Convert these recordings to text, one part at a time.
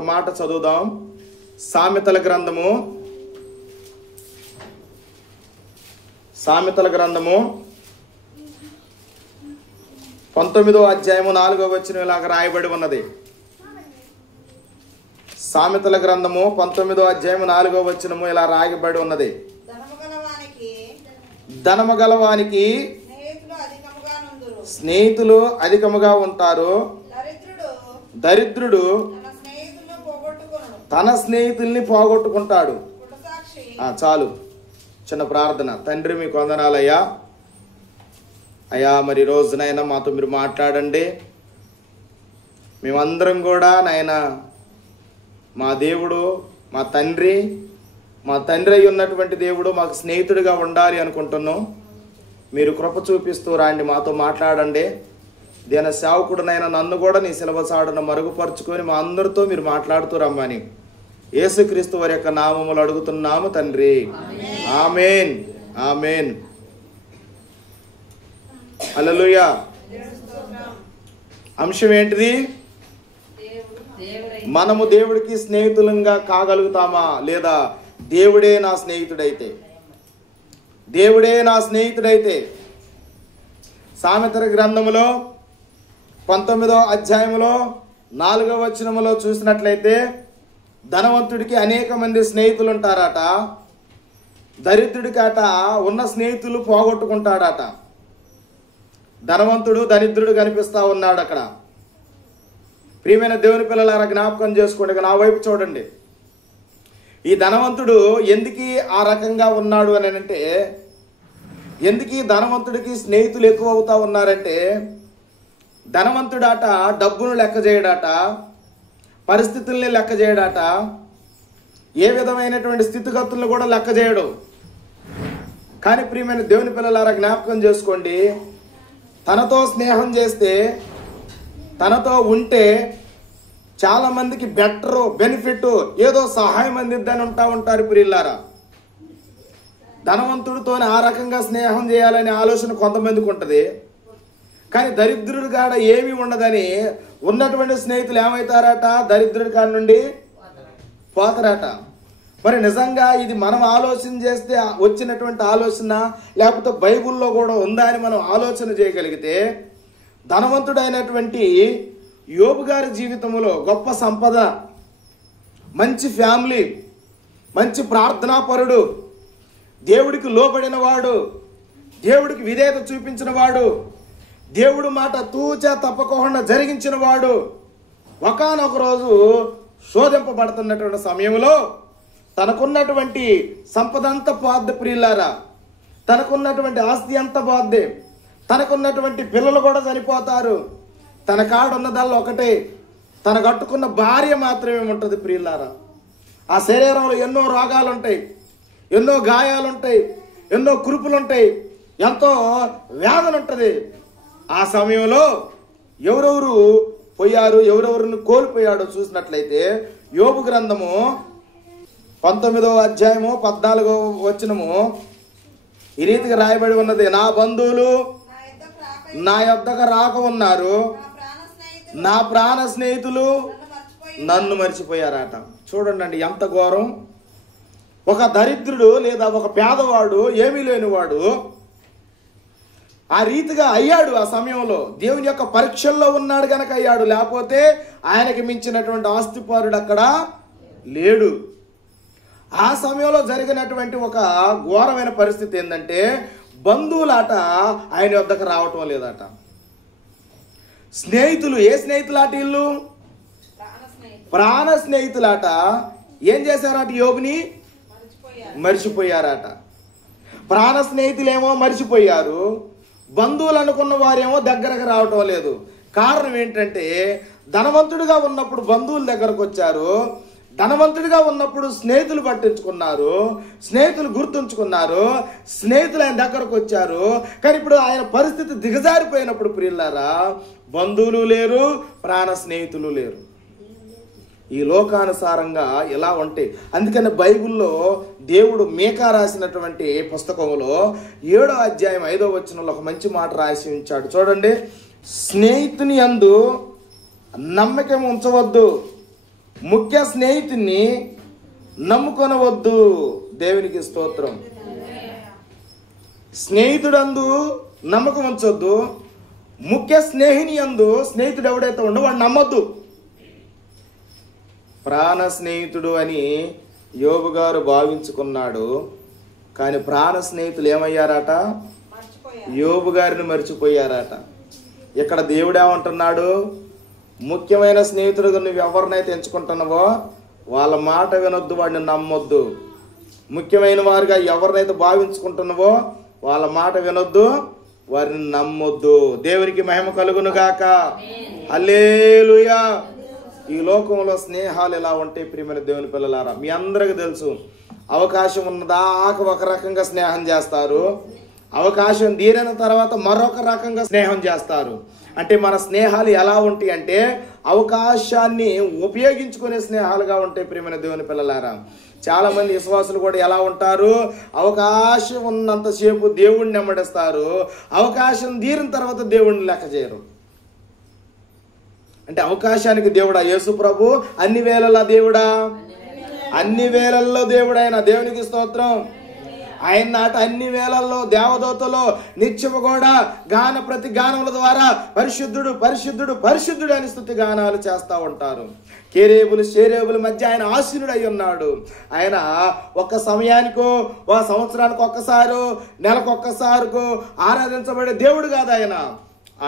ఒక మాట చదువుదాం. సామెతల గ్రంథము 19వ అధ్యాయము 4వ వచనం ఇలాగ రాయబడి ఉన్నది. సామెతల గ్రంథము 19వ అధ్యాయము 4వ వచనము ఇలా రాయబడి ఉన్నది. ధనము గలవానికి స్నేహితులు అధికముగా ఉంటారు, దరిద్రుడు తన స్నేహితుల్ని పోగొట్టుకుంటాడు. చాలు, చిన్న ప్రార్థన. తండ్రి మీకు వందనాలయ్యా. అయ్యా, మరి రోజునైనా మాతో మీరు మాట్లాడండి. మేమందరం కూడా నాయన మా దేవుడు, మా తండ్రి అయి ఉన్నటువంటి దేవుడు మాకు స్నేహితుడిగా ఉండాలి అనుకుంటున్నాం. మీరు కృప చూపిస్తూ రాండి, మాతో మాట్లాడండి. దీన సేవకుడునైనా నన్ను కూడా నీ సిలువ చాటున మరుగుపరుచుకొని మా అందరితో మీరు మాట్లాడుతూ రమ్మని యేసుక్రీస్తు వారి యొక్క నామములు అడుగుతున్నాము తండ్రి. ఆమేన్, ఆమేన్. హల్లెలూయా. అంశం ఏంటిది? మనము దేవుడికి స్నేహితులంగా కాగలుగుతామా లేదా? దేవుడే నా స్నేహితుడైతే సామెతల గ్రంథములో 19వ అధ్యాయములో 4వ వచనములో చూసినట్లయితే ధనవంతుడికి అనేక మంది స్నేహితులు ఉంటారట, దరిద్రుడికి అట ఉన్న స్నేహితులు పోగొట్టుకుంటాడట. ధనవంతుడు దరిద్రుడు కనిపిస్తా ఉన్నాడు అక్కడ. ప్రియమైన దేవుని పిల్లలారా, జ్ఞాపకం చేసుకోండి, నా వైపు చూడండి. ఈ ధనవంతుడు ఎందుకు ఆ రకంగా ఉన్నాడు అని అంటే, ఎందుకు ధనవంతుడికి స్నేహితులు ఎక్కువ అవుతా ఉన్నారంటే, ధనవంతుడాట డబ్బును లెక్క చేయడాట, పరిస్థితుల్ని లెక్క చేయడాట, ఏ విధమైనటువంటి స్థితిగతులను కూడా లెక్క చేయడు. కానీ ప్రియమైన దేవుని పిల్లలారా, జ్ఞాపకం చేసుకోండి, తనతో స్నేహం చేస్తే, తనతో ఉంటే చాలా మందికి బెటరు, బెనిఫిట్, ఏదో సహాయం అందిద్దని ఉంటారు ప్రియులారా. ధనవంతుడితోనే ఆ రకంగా స్నేహం చేయాలనే ఆలోచన కొంతమందికి ఉంటుంది. కానీ దరిద్రుడి కాడ ఏమీ ఉండదని ఉన్నటువంటి స్నేహితులు ఏమవుతారట? దరిద్రుడి కాడ నుండి పోతారట. మరి నిజంగా ఇది మనం ఆలోచన చేస్తే వచ్చినటువంటి ఆలోచన, లేకపోతే బైబిల్లో కూడా ఉందా అని మనం ఆలోచన చేయగలిగితే, ధనవంతుడైనటువంటి యోబు గారి జీవితంలో గొప్ప సంపద, మంచి ఫ్యామిలీ, మంచి ప్రార్థనాపరుడు, దేవుడికి లోబడిన వాడు, దేవుడికి విధేయత చూపించిన వాడు, దేవుడు మాట తూచా తప్పకుండా జరిగించిన వాడు, ఒకానొక రోజు శోధింపబడుతున్నటువంటి సమయంలో తనకున్నటువంటి సంపద అంతా పోద్ది ప్రియులారా, తనకున్నటువంటి ఆస్తి అంతా పోద్ది, తనకున్నటువంటి పిల్లలు కూడా చనిపోతారు. తన కాడున్నదల్లా ఒకటే, తన కట్టుకున్న భార్య మాత్రమే ఉంటుంది ప్రియులారా. ఆ శరీరంలో ఎన్నో రోగాలు ఉంటాయి, ఎన్నో గాయాలు ఉంటాయి, ఎన్నో కురుపులు ఉంటాయి, ఎంతో వేదన ఉంటుంది. ఆ సమయంలో ఎవరెవరు పోయారు, ఎవరెవరిని కోల్పోయాడో చూసినట్లయితే యోబు గ్రంథము 19వ అధ్యాయము 14వ వచనము ఈ రీతిగా రాయబడి ఉన్నది. నా బంధువులు నా యొద్దకు రాక ఉన్నారు, నా ప్రాణ స్నేహితులు నన్ను మర్చిపోయారట. చూడండి ఎంత ఘోరం. ఒక దరిద్రుడు లేదా ఒక పేదవాడు, ఏమీ లేనివాడు ఆ రీతిగా అయ్యాడు. ఆ సమయంలో దేవుని యొక్క పరీక్షల్లో ఉన్నాడు గనక అయ్యాడు, లేకపోతే ఆయనకి మించినటువంటి ఆస్తిపరుడు అక్కడ లేడు. ఆ సమయంలో జరిగినటువంటి ఒక ఘోరమైన పరిస్థితి ఏంటంటే, బంధువులాట ఆయన వద్దకు రావటం లేదట. స్నేహితులు, ఏ స్నేహితులాట? ఇల్లు ప్రాణ స్నేహితులాట ఏం చేశారట? యోబుని మర్చిపోయారట. ప్రాణ స్నేహితులేమో మర్చిపోయారు, బంధువులు అనుకున్న వారేమో దగ్గరకు రావటం లేదు. కారణం ఏంటంటే, ధనవంతుడిగా ఉన్నప్పుడు బంధువుల దగ్గరకు వచ్చారు, ధనవంతుడిగా ఉన్నప్పుడు స్నేహితులు పట్టించుకున్నారు, స్నేహితులు గుర్తుంచుకున్నారు, స్నేహితులు ఆయన దగ్గరకు వచ్చారు. కానీ ఇప్పుడు ఆయన పరిస్థితి దిగజారిపోయినప్పుడు ప్రియులారా, బంధువులు లేరు, ప్రాణ స్నేహితులు లేరు. ఈ లోకానుసారంగా ఇలా ఉంటే, అందుకని బైబిల్లో దేవుడు మీకా రాసినటువంటి పుస్తకంలో 7వ అధ్యాయం 5వ వచనంలో ఒక మంచి మాట రాసి ఉంచాడు. చూడండి, స్నేహితుని యందు నమ్మకం ఉంచవద్దు, ముఖ్య స్నేహితుని నమ్ముకొనవద్దు. దేవునికి స్తోత్రం. స్నేహితుడందు నమ్మకం ఉంచొద్దు. ముఖ్య స్నేహిని యందు స్నేహితుడు ఎవడైతే ఉండో వాడు నమ్మొద్దు. ప్రాణ స్నేహితుడు అని యోబు గారు భావించుకున్నాడు. కానీ ప్రాణ స్నేహితులు ఏమయ్యారట? యోబు గారిని మర్చిపోయారట. ఇక్కడ దేవుడు ఏమంటున్నాడు? ముఖ్యమైన స్నేహితుడుగా నువ్వు ఎవరినైతే ఎంచుకుంటున్నావో వాళ్ళ మాట వినొద్దు, వాడిని నమ్మొద్దు. ముఖ్యమైన వారిగా ఎవరినైతే భావించుకుంటున్నావో వాళ్ళ మాట వినొద్దు, వారిని నమ్మొద్దు. దేవునికి మహిమ కలుగును గాక. హల్లెలూయా. ఈ లోకంలో స్నేహాలు ఎలా ఉంటాయి ప్రియమైన దేవుని పిల్లలారా? మీ అందరికీ తెలుసు. అవకాశం ఉన్నదాకా ఒక రకంగా స్నేహం చేస్తారు, అవకాశం తీరిన తర్వాత మరొక రకంగా స్నేహం చేస్తారు. అంటే మన స్నేహాలు ఎలా ఉంటాయి అంటే అవకాశాన్ని ఉపయోగించుకునే స్నేహాలుగా ఉంటాయి ప్రియమైన దేవుని పిల్లలారా. చాలా మంది విశ్వాసులు కూడా ఎలా ఉంటారు? అవకాశం ఉన్నంతసేపు దేవుణ్ణి వెంబడిస్తారు, అవకాశం తీరిన తర్వాత దేవుణ్ణి లెక్క చేయరు. అంటే అవకాశానికి దేవుడా యేసు ప్రభు? అన్ని వేళల్లో దేవుడా? అన్ని వేళల్లో దేవుడైన దేవునికి స్తోత్రం. ఆయన నాట అన్ని వేళల్లో దేవదూతలో నిత్యము కూడా గాన ప్రతి గానముల ద్వారా పరిశుద్ధుడు పరిశుద్ధుడు పరిశుద్ధుడు అని స్తుతి గానాలు చేస్తూ ఉంటారు. కేరేబులు షేరేబుల మధ్య ఆయన ఆసీనుడు అయి ఉన్నాడు. ఆయన ఒక సమయానికో ఒక సంవత్సరానికి ఒక్కసారో నెలకొక్కసారికో ఆరాధించబడే దేవుడు కాదు ఆయన.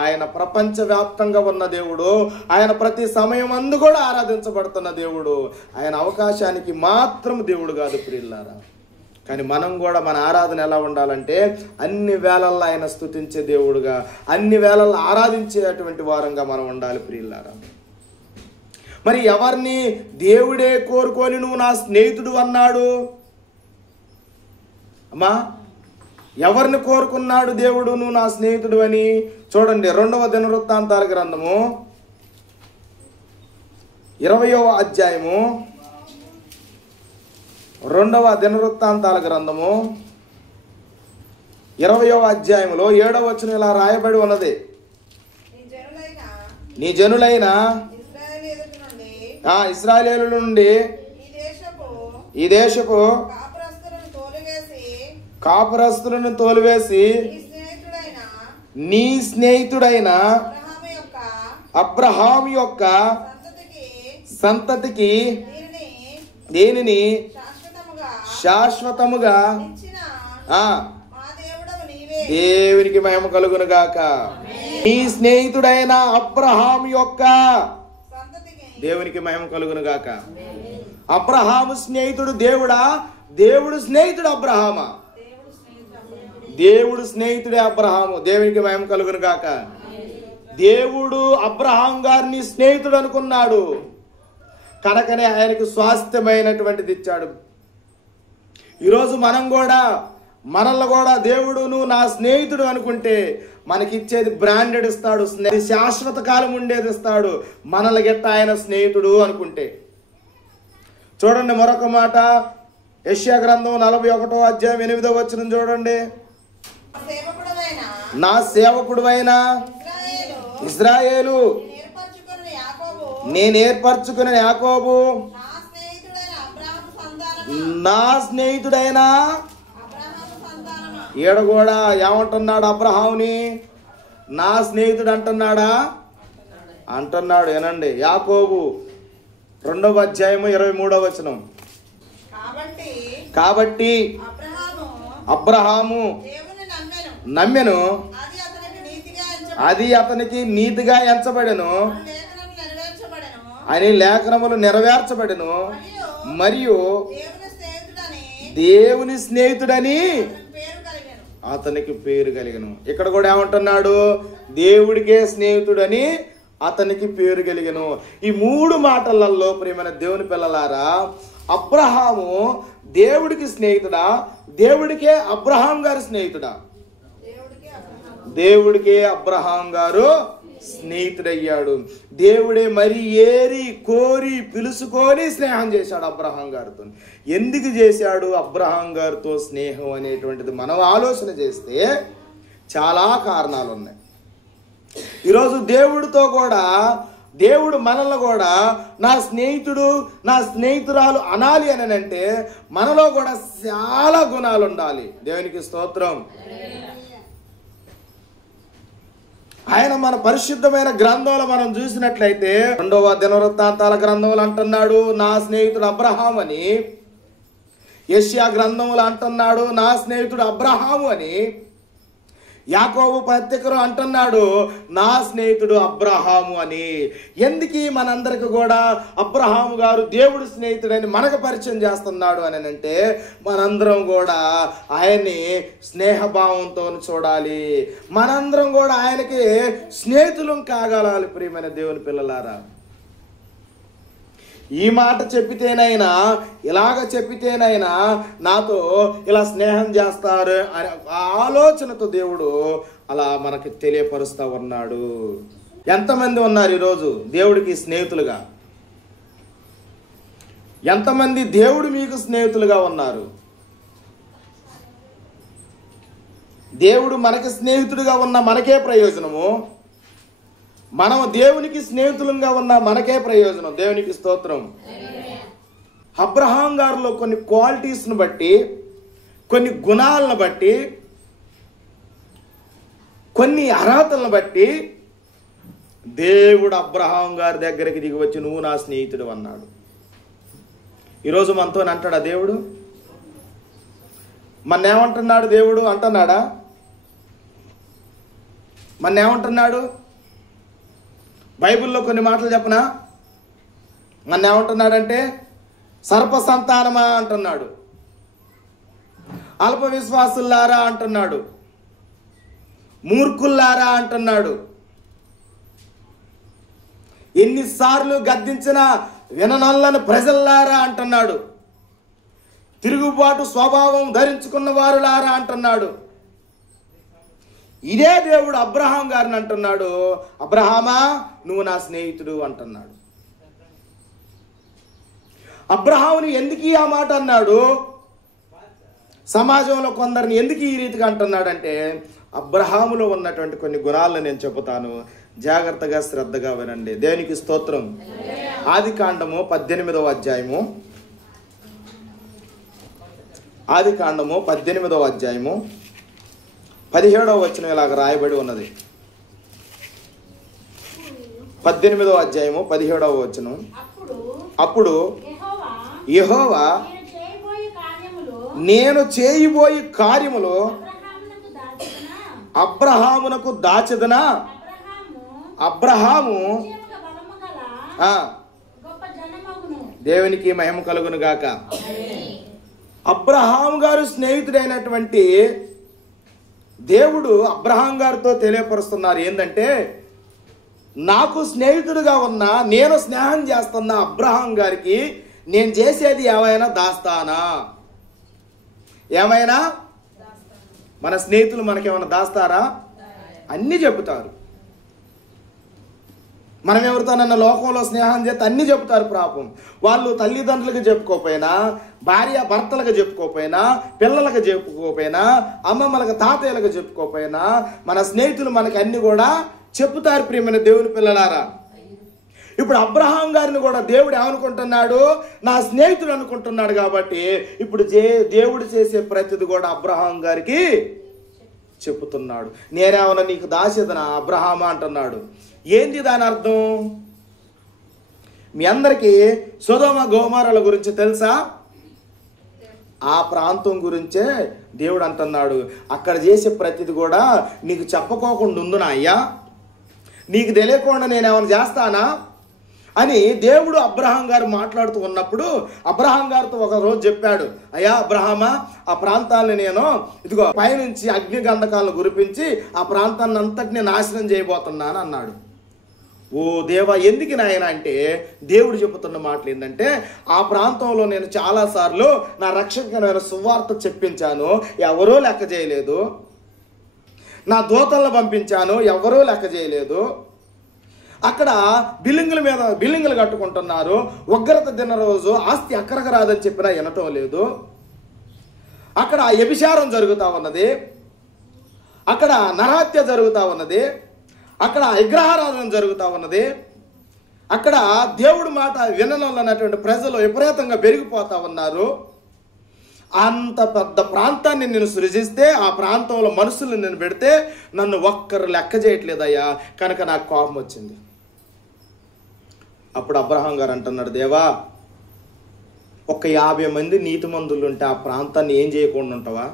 ఆయన ప్రపంచవ్యాప్తంగా ఉన్న దేవుడు. ఆయన ప్రతి సమయం అందు కూడా ఆరాధించబడుతున్న దేవుడు. ఆయన అవకాశానికి మాత్రం దేవుడు కాదు ప్రియులారా. కానీ మనం కూడా మన ఆరాధన ఎలా ఉండాలంటే అన్ని వేళల్లో ఆయన స్తుతించే దేవుడుగా, అన్ని వేళల్లో ఆరాధించేటువంటి వారంగా మనం ఉండాలి ప్రియులారా. మరి ఎవరిని దేవుడే కోరుకొని నువ్వు నా స్నేహితుడు అన్నాడు? అమ్మా, ఎవరిని కోరుకున్నాడు దేవుడు నువ్వు నా స్నేహితుడు అని? చూడండి 2వ దినవృత్తాంతాల గ్రంథము 20వ అధ్యాయము, 2వ దినవృత్తాంతాల గ్రంథము 20వ అధ్యాయంలో 7వ వచనం ఇలా రాయబడి ఉన్నది. నీ జనులైన ఇశ్రాయేలీయుల నుండి ఈ దేశపు కాపురస్తులను తోలివేసి నీ స్నేహితుడైన అబ్రహాము యొక్క సంతతికి దేనిని శాశ్వతముగా దేవునికి మహిమ కలుగును గాక. నీ స్నేహితుడైన అబ్రహాము యొక్క దేవునికి మహిమ కలుగును గాక. అబ్రహాము స్నేహితుడు దేవుడా? దేవుడు స్నేహితుడు అబ్రహామా? దేవుడు స్నేహితుడే అబ్రహాము. దేవునికి మహిమ కలుగును గాక. దేవుడు అబ్రహాం గారిని స్నేహితుడు అనుకున్నాడు కనుకనే ఆయనకు స్వాస్థ్యమైనటువంటిది ఇచ్చాడు. ఈరోజు మనం కూడా మనల్ని కూడా దేవుడు నువ్వు నా స్నేహితుడు అనుకుంటే మనకిచ్చేది బ్రాండెడ్ ఇస్తాడు, శాశ్వత కాలం ఉండేది ఇస్తాడు. మనల్ని గెట్ట ఆయన స్నేహితుడు అనుకుంటే. చూడండి మరొక మాట, యెషయా గ్రంథం 41వ అధ్యాయం 8వ వచనం చూడండి. నా సేవకుడువైన ఇశ్రాయేలు నేను ఏర్పరచుకున్న యాకోబు నా స్నేహితుడైన ఈడ కూడా ఏమంటున్నాడు? అబ్రహాముని నా స్నేహితుడు అంటున్నాడా? అంటున్నాడు. ఏనండి యాకోబు 2వ అధ్యాయము 23వ వచనం. కాబట్టి అబ్రహాము నమ్మెను, అది అతనికి నీతిగా ఎంచబడెను అని లేఖనములు నెరవేర్చబడెను, మరియు దేవుని స్నేహితుడని అతనికి పేరు కలిగను. ఇక్కడ కూడా ఏమంటున్నాడు? దేవుడికే స్నేహితుడని అతనికి పేరు కలిగను. ఈ 3 మాటలలో ప్రియమైన దేవుని పిల్లలారా, అబ్రహాము దేవుడికి స్నేహితుడా? దేవుడికే అబ్రహాం గారి స్నేహితుడా? దేవుడికే అబ్రహాం గారు స్నేహితుడయ్యాడు. దేవుడే మరి ఏరి కోరి పిలుచుకొని స్నేహం చేశాడు అబ్రహాం గారితో. ఎందుకు చేశాడు అబ్రహాం గారితో స్నేహం అనేటువంటిది మనం ఆలోచన చేస్తే చాలా కారణాలు ఉన్నాయి. ఈరోజు దేవుడితో కూడా దేవుడు మనల్ని కూడా నా స్నేహితుడు, నా స్నేహితురాలు అనాలి అని అంటే మనలో కూడా చాలా గుణాలు ఉండాలి. దేవునికి స్తోత్రం. ఆయన మన పరిశుద్ధమైన గ్రంథంలో మనం చూసినట్లయితే 2వ దినవృత్తాంతాల గ్రంథంలో అంటున్నాడు నా స్నేహితుడు అబ్రహాము అని. యెషయా గ్రంథంలో అంటున్నాడు నా స్నేహితుడు అబ్రహాము అని. యాకోబు పత్రికలో అంటున్నాడు నా స్నేహితుడు అబ్రహాము అని. ఎందుకు మనందరికి కూడా అబ్రహాము గారు దేవుడు స్నేహితుడని మనకు పరిచయం చేస్తున్నాడు అని అంటే మనందరం కూడా ఆయన్ని స్నేహభావంతో చూడాలి. మనందరం కూడా ఆయనకి స్నేహితులం కాగలాలి. ప్రియమైన దేవుని పిల్లలారా, ఈ మాట చెప్పితేనైనా, ఇలాగ చెప్పితేనైనా నాతో ఇలా స్నేహం చేస్తారు అనే ఆలోచనతో దేవుడు అలా మనకి తెలియపరుస్తూ ఉన్నాడు. ఎంతమంది ఉన్నారు ఈరోజు దేవుడికి స్నేహితులుగా? ఎంతమంది దేవుడు మీకు స్నేహితులుగా ఉన్నారు? దేవుడు మనకి స్నేహితుడిగా ఉన్న మనకే ప్రయోజనము, మనం దేవునికి స్నేహితులుగా ఉన్న మనకే ప్రయోజనం. దేవునికి స్తోత్రం. అబ్రహాం గారిలో కొన్ని క్వాలిటీస్ను బట్టి, కొన్ని గుణాలను బట్టి, కొన్ని అర్హతలను బట్టి దేవుడు అబ్రహాం గారి దగ్గరికి దిగి వచ్చి నువ్వు నా స్నేహితుడు అన్నాడు. ఈరోజు మనతో అంటాడా దేవుడు? మన్నేమంటున్నాడు దేవుడు? అంటున్నాడా? మన్నేమంటున్నాడు? బైబిల్లో కొన్ని మాటలు చెప్పనా? మన ఏమంటున్నాడంటే సర్ప సంతానమా అంటున్నాడు, అల్ప విశ్వాసులారా అంటున్నాడు, మూర్ఖుల్లారా అంటున్నాడు. ఎన్నిసార్లు గద్దించినా విననల్లని ప్రజల్లారా అంటున్నాడు. తిరుగుబాటు స్వభావం ధరించుకున్న వారులారా అంటున్నాడు. ఇదే దేవుడు అబ్రహాం గారిని అంటున్నాడు అబ్రహామా నువ్వు నా స్నేహితుడు అంటున్నాడు. అబ్రహాముని ఎందుకు ఆ మాట అన్నాడు? సమాజంలో కొందరిని ఎందుకు ఈ రీతిగా అంటున్నాడంటే అబ్రహాములో ఉన్నటువంటి కొన్ని గుణాలను నేను చెబుతాను, జాగ్రత్తగా శ్రద్ధగా వినండి. దేవునికి స్తోత్రం. ఆదికాండము 18వ అధ్యాయము, ఆదికాండము 18వ అధ్యాయము 17వ వచనం ఇలాగ రాయబడి ఉన్నది. 18వ అధ్యాయము 17వ వచనం. అప్పుడు యెహోవా నేను చేయబోయే కార్యములు అబ్రహామునకు దాచెదనా? అబ్రహాము దేవునికి మహిమ కలుగును గాక. అబ్రహాం గారు స్నేహితుడైనటువంటి దేవుడు అబ్రహాం గారితో తెలియపరుస్తున్నారు ఏంటంటే నాకు స్నేహితుడిగా ఉన్న, నేను స్నేహం చేస్తున్న అబ్రహాం గారికి నేను చేసేది ఏమైనా దాస్తానా? ఏమైనా? మన స్నేహితులు మనకేమైనా దాస్తారా? అన్నీ చెబుతారు. మనం ఎవరితోనన్నా లోకంలో స్నేహం చేస్తే అన్నీ చెబుతారు. పాపం వాళ్ళు తల్లిదండ్రులకు చెప్పుకోకపోయినా, భార్య భర్తలకు చెప్పుకోకపోయినా, పిల్లలకు చెప్పుకోకపోయినా, అమ్మమ్మలకు తాతయ్యలకు చెప్పుకోకపోయినా మన స్నేహితులు మనకి అన్ని కూడా చెప్పుతారు. ప్రియమైన దేవుని పిల్లలారా, ఇప్పుడు అబ్రహాం గారిని కూడా దేవుడు ఏమనుకుంటున్నాడు? నా స్నేహితుడు అనుకుంటున్నాడు. కాబట్టి ఇప్పుడు దేవుడు చేసే ప్రతిది కూడా అబ్రహాం గారికి చెప్పుతున్నాడు. నేనేమన్నా నీకు దాసేదనా అబ్రహామా అంటున్నాడు. ఏంది దాని అర్థం? మీ అందరికీ సొదొమ గొమొర్రాల గురించి తెలుసా? ఆ ప్రాంతం గురించే దేవుడు అంటున్నాడు అక్కడ చేసే ప్రతిది కూడా నీకు చెప్పకోకుండా ఉందునా అయ్యా? నీకు తెలియకుండా నేనేమైనా చేస్తానా అని దేవుడు అబ్రహాం గారు మాట్లాడుతూ ఉన్నప్పుడు అబ్రహాం గారితో ఒక రోజు చెప్పాడు, అయ్యా అబ్రహామా, ఆ ప్రాంతాన్ని నేను ఇదిగో పైనుంచి అగ్ని గంధకాలను కురిపించి ఆ ప్రాంతాన్ని అంతటిని నాశనం చేయబోతున్నాను అన్నాడు. ఓ దేవా, ఎందుకు నాయన అంటే దేవుడు చెబుతున్న మాటలు ఏంటంటే ఆ ప్రాంతంలో నేను చాలాసార్లు నా రక్షకమైన సువార్త చెప్పించాను, ఎవరూ లెక్క చేయలేదు. నా దూతలను పంపించాను, ఎవరూ లెక్క చేయలేదు. అక్కడ బిల్డింగులు కట్టుకుంటున్నారు. ఉగ్రత దిన రోజు ఆస్తి అక్కడికి రాదని చెప్పినా వినటం లేదు. అక్కడ వ్యభిచారం జరుగుతూ ఉన్నది, అక్కడ నరహత్య జరుగుతూ ఉన్నది, అక్కడ విగ్రహారాధన జరుగుతూ ఉన్నది. అక్కడ దేవుడి మాట విననటువంటి ప్రజలు విపరీతంగా పెరిగిపోతా ఉన్నారు. అంత పెద్ద ప్రాంతాన్ని నేను సృజిస్తే ఆ ప్రాంతంలో మనుషులను నేను పెడితే నన్ను ఒక్కరు లెక్క చేయట్లేదయ్యా, కనుక నాకు కోపం వచ్చింది. అప్పుడు అబ్రహాం గారు అంటున్నాడు, దేవా ఒక 50 మంది నీతిమంతులు ఉంటే ఆ ప్రాంతాన్ని ఏం చేయకుండా ఉంటావా?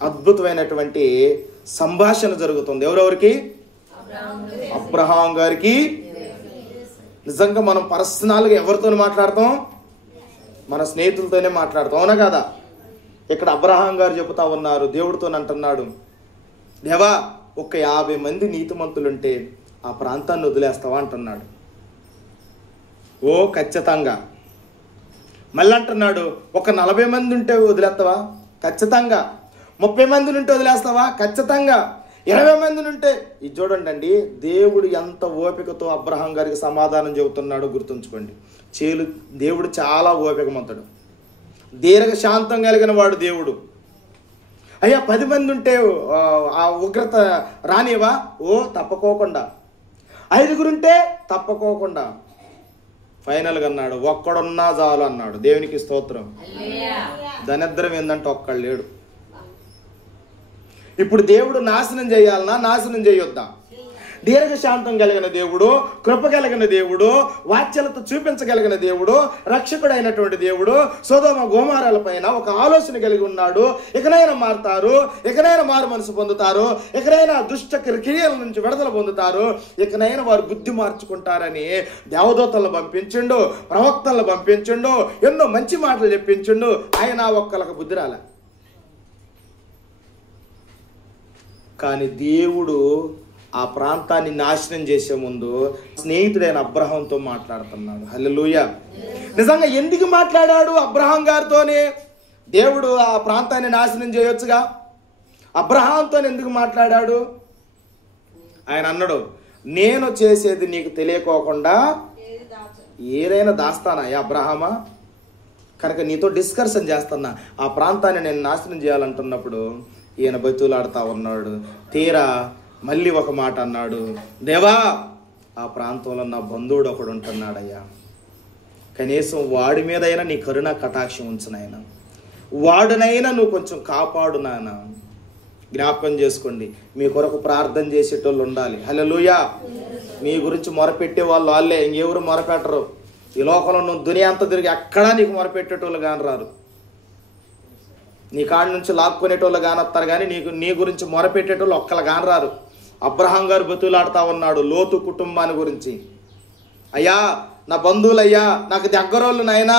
అద్భుతమైనటువంటి సంభాషణ జరుగుతుంది. ఎవరెవరికి? అబ్రహాం గారికి. నిజంగా మనం పర్సనల్గా ఎవరితో మాట్లాడతాం? మన స్నేహితులతోనే మాట్లాడతాం, అవునా కదా? ఇక్కడ అబ్రహాం గారు చెబుతా ఉన్నారు, దేవుడితో అంటున్నాడు, దేవా ఒక 50 మంది నీతిమంతులుంటే ఆ ప్రాంతాన్ని వదిలేస్తావా అంటున్నాడు. ఓ ఖచ్చితంగా. మళ్ళీ అంటున్నాడు, ఒక 40 మంది ఉంటే వదిలేస్తావా? ఖచ్చితంగా. 30 మంది ఉంటే వదిలేస్తావా? ఖచ్చితంగా. 20 మంది ఉంటే. ఇది చూడండి అండి, దేవుడు ఎంత ఓపికతో అబ్రహాం గారికి సమాధానం చెబుతున్నాడో గుర్తుంచుకోండి. దేవుడు చాలా ఓపికమంతుడు, దీర్ఘశాంతం కలిగిన వాడు దేవుడు. అయ్యా 10 మంది ఉంటే ఆ ఉగ్రత రానివా? ఓ తప్పకోకుండా. 5 ఉంటే తప్పకోకుండా. ఫైనల్గా అన్నాడు, ఒక్కడున్నా చాలు అన్నాడు. దేవునికి స్తోత్రం. దరిద్రం ఏందంటే ఒక్కడు లేడు. ఇప్పుడు దేవుడు నాశనం చేయాలన్నా నాశనం చేయొద్దా? దీర్ఘశాంతం కలిగిన దేవుడు, కృప కలిగిన దేవుడు, వాత్సల్యత చూపించగలిగిన దేవుడు, రక్షకుడైనటువంటి దేవుడు సొదొమ గొమొర్రాల పైన ఒక ఆలోచన కలిగి ఉన్నాడు. ఇకనైనా మారుతారు, ఇకనైనా మారు మనసు పొందుతారు, ఇకనైనా దుష్ట క్రియల నుంచి విడుదల పొందుతారు, ఇకనైనా వారు బుద్ధి మార్చుకుంటారని దేవదూతలను పంపించిండు, ప్రవక్తలను పంపించిండు, ఎన్నో మంచి మాటలు చెప్పించిండు. ఆయన ఒక్కళ్ళకి బుద్ధి రాలే. కానీ దేవుడు ఆ ప్రాంతాన్ని నాశనం చేసే ముందు స్నేహితుడైన అబ్రహాంతో మాట్లాడుతున్నాడు. హల్లెలూయా. నిజంగా ఎందుకు మాట్లాడాడు అబ్రహాం గారితోనే? దేవుడు ఆ ప్రాంతాన్ని నాశనం చేయొచ్చుగా. అబ్రహాంతో ఎందుకు మాట్లాడాడు? ఆయన అన్నాడు, నేను చేసేది నీకు తెలియకోకుండా ఏదైనా దాస్తానా అబ్రహామా? కనుక నీతో డిస్కషన్ చేస్తున్నా. ఆ ప్రాంతాన్ని నేను నాశనం చేయాలంటున్నప్పుడు ఈయన బతులాడుతూ ఉన్నాడు. తీరా మళ్ళీ ఒక మాట అన్నాడు, దేవా ఆ ప్రాంతంలో నా బంధువుడు ఒకడు ఉంటున్నాడయ్యా, కనీసం వాడి మీదైనా నీ కరుణ కటాక్షం ఉంచునైనా, వాడినైనా నువ్వు కొంచెం కాపాడు నాయన. జ్ఞాపకం చేసుకోండి, మీ కొరకు ప్రార్థన చేసేటోళ్ళు ఉండాలి. హల్లెలూయా. మీ గురించి మొరపెట్టే వాళ్ళు వాళ్ళే, ఇంకెవరు మొరపెట్టరు. ఈ లోకంలో నువ్వు దునియా అంతా తిరిగి ఎక్కడా నీకు మొరపెట్టేటోళ్ళు కాని రారు. నీ కాడి నుంచి లాక్కునేటోళ్ళు కానొస్తారు, కానీ నీ గురించి మొరపెట్టేటోళ్ళు ఒక్కళ్ళు కాని రారు. అబ్రహాం గారు బతులాడుతూ ఉన్నాడు లోతు కుటుంబాన్ని గురించి. అయ్యా నా బంధువులయ్యా, నాకు దగ్గరోళ్ళు నాయనా,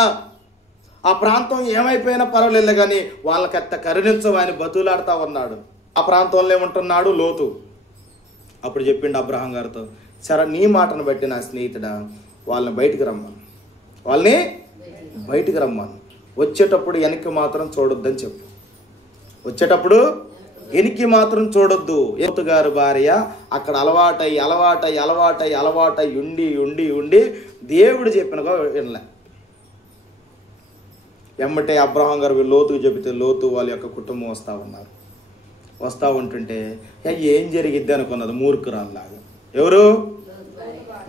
ఆ ప్రాంతం ఏమైపోయినా పర్వాలేదు కానీ వాళ్ళకి అత్త కరుణించవు అని బతులాడుతూ ఉన్నాడు. ఆ ప్రాంతంలో ఏమంటున్నాడు లోతు. అప్పుడు చెప్పిండు అబ్రహాం గారితో, సరే నీ మాటను బట్టి నా స్నేహితుడా వాళ్ళని బయటికి రమ్మను, వాళ్ళని బయటికి రమ్మను, వచ్చేటప్పుడు వెనక్కి మాత్రం చూడొద్దని చెప్పు. వచ్చేటప్పుడు వెనక్కి మాత్రం చూడొద్దు. లోతు గారు భార్య అక్కడ అలవాటై ఉండి దేవుడు చెప్పినగా వినలే. ఎమ్మటే అబ్రహాం గారు లోతుకు చెబితే లోతు వాళ్ళ యొక్క కుటుంబం వస్తూ ఉంటుంటే ఏం జరిగిద్ది అనుకున్నది మూర్ఖురాల్లాగా. ఎవరు?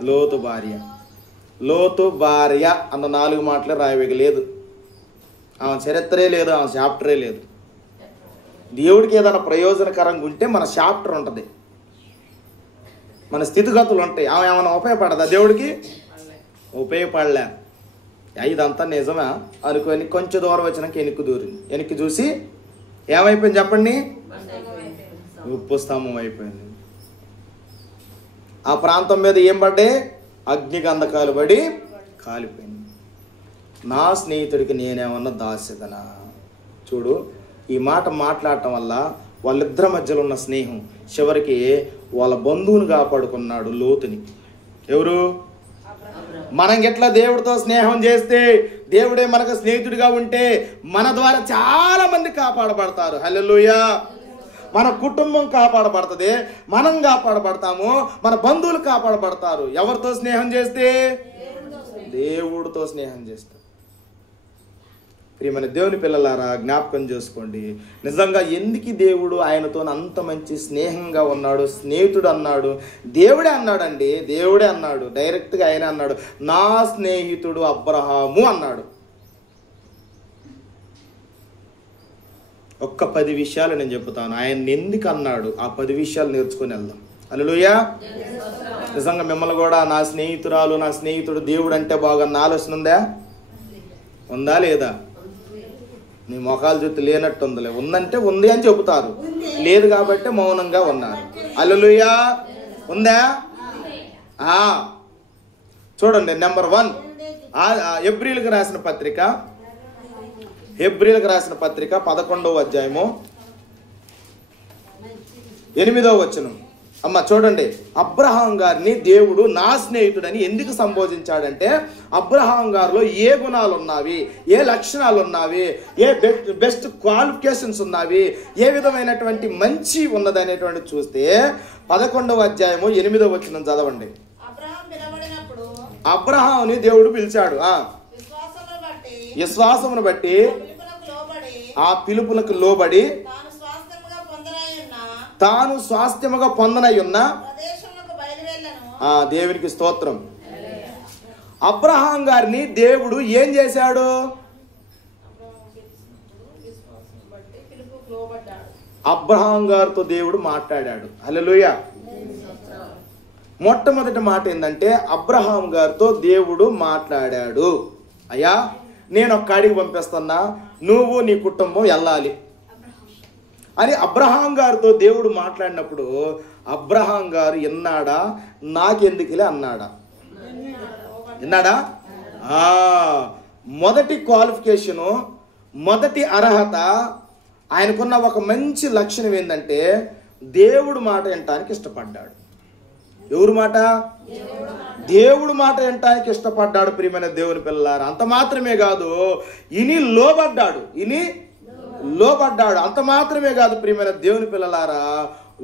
లోతు భార్య అన్న 4 మాటలే రాయవేయలేదు. ఆమె చరిత్రే లేదు, ఆమె చాప్టరే లేదు. దేవుడికి ఏదైనా ప్రయోజనకరంగా ఉంటే మన చాప్టర్ ఉంటుంది, మన స్థితిగతులు ఉంటాయి. ఆమె ఏమైనా ఉపయోగపడదా దేవుడికి? ఉపయోగపడలే. ఇదంతా నిజమా అనుకొని కొంచెం దూరం వచ్చినాక వెనక్కి చూసి ఏమైపోయింది చెప్పండి? ఉప్పు స్తంభం అయిపోయింది. ఆ ప్రాంతం మీద ఏం పడ్డాయి? అగ్నిగంధకాలు పడి కాలిపోయింది. నా స్నేహితుడికి నేనేమన్నా దాస్యదనా? చూడు, ఈ మాట మాట్లాడటం వల్ల వాళ్ళిద్దరి మధ్యలో ఉన్న స్నేహం చివరికి వాళ్ళ బంధువుని కాపాడుకున్నాడు లోతుని. ఎవరు? మనం ఎట్లా దేవుడితో స్నేహం చేస్తే, దేవుడే మనకు స్నేహితుడిగా ఉంటే మన ద్వారా చాలా మంది కాపాడబడతారు. హల్లెలూయా. మన కుటుంబం కాపాడబడుతుంది, మనం కాపాడబడతాము, మన బంధువులు కాపాడబడతారు. ఎవరితో స్నేహం చేస్తే? దేవుడితో స్నేహం చేస్తే. ప్రియమైన దేవుని పిల్లలారా, జ్ఞాపకం చేసుకోండి, నిజంగా ఎందుకు దేవుడు ఆయనతో అంత మంచి స్నేహంగా ఉన్నాడు, స్నేహితుడు అన్నాడు. దేవుడే అన్నాడండి, దేవుడే అన్నాడు, డైరెక్ట్గా ఆయన అన్నాడు, నా స్నేహితుడు అబ్రహాము అన్నాడు. ఒక్క 10 విషయాలు నేను చెప్తాను ఆయన ఎందుకు అన్నాడు. ఆ 10 విషయాలు నేర్చుకొని వెళ్దాం. హల్లెలూయా. నిజంగా మిమ్మల్ని కూడా నా స్నేహితురాలు, నా స్నేహితుడు దేవుడు అంటే బాగున్న ఆలోచన ఉందా లేదా? నీ మొఖాలు చూస్తే లేనట్టు ఉందిలే, ఉందంటే ఉంది అని చెబుతారు, లేదు కాబట్టి మౌనంగా ఉన్నారు. హల్లెలూయా. ఉందా? చూడండి, నెంబర్ 1 హెబ్రీయులకు రాసిన పత్రిక 11వ అధ్యాయము 8వ వచనం. అమ్మ చూడండి, అబ్రహాం గారిని దేవుడు నా స్నేహితుడని ఎందుకు సంబోధించాడంటే, అబ్రహాం గారిలో ఏ గుణాలు ఉన్నవి, ఏ లక్షణాలు ఉన్నవి, ఏ బెస్ట్ క్వాలిఫికేషన్స్ ఉన్నవి, ఏ విధమైనటువంటి మంచి ఉన్నది అనేటువంటి చూస్తే 11వ అధ్యాయము 8వ వచనం చదవండి. అబ్రహాంని దేవుడు పిలిచాడు. విశ్వాసమును బట్టి ఆ పిలుపులకు లోబడి తాను స్వాస్థ్యముగా పొందనై ఉన్న దేవునికి స్తోత్రం. అబ్రహాం గారిని దేవుడు ఏం చేశాడు? అబ్రహాం గారితో దేవుడు మాట్లాడాడు. హల్లెలూయా. మొట్టమొదటి మాట ఏంటంటే, అబ్రహాం గారితో దేవుడు మాట్లాడాడు. అయ్యా, నేను ఒక్క అడిగి పంపిస్తున్నా, నువ్వు నీ కుటుంబం వెళ్ళాలి అని అబ్రహాం గారితో దేవుడు మాట్లాడినప్పుడు అబ్రహాం గారు విన్నాడా? నాకెందుకులే అన్నాడా? విన్నాడా? మొదటి క్వాలిఫికేషను, మొదటి అర్హత, ఆయనకున్న ఒక మంచి లక్షణం ఏంటంటే దేవుడు మాట వినటానికి ఇష్టపడ్డాడు. ఎవరు మాట? దేవుడు మాట వినటానికి ఇష్టపడ్డాడు. ప్రియమైన దేవుని పిల్లలారా, అంత మాత్రమే కాదు, ఇని లోబడ్డాడు. అంత మాత్రమే కాదు ప్రియమైన దేవుని పిల్లలారా,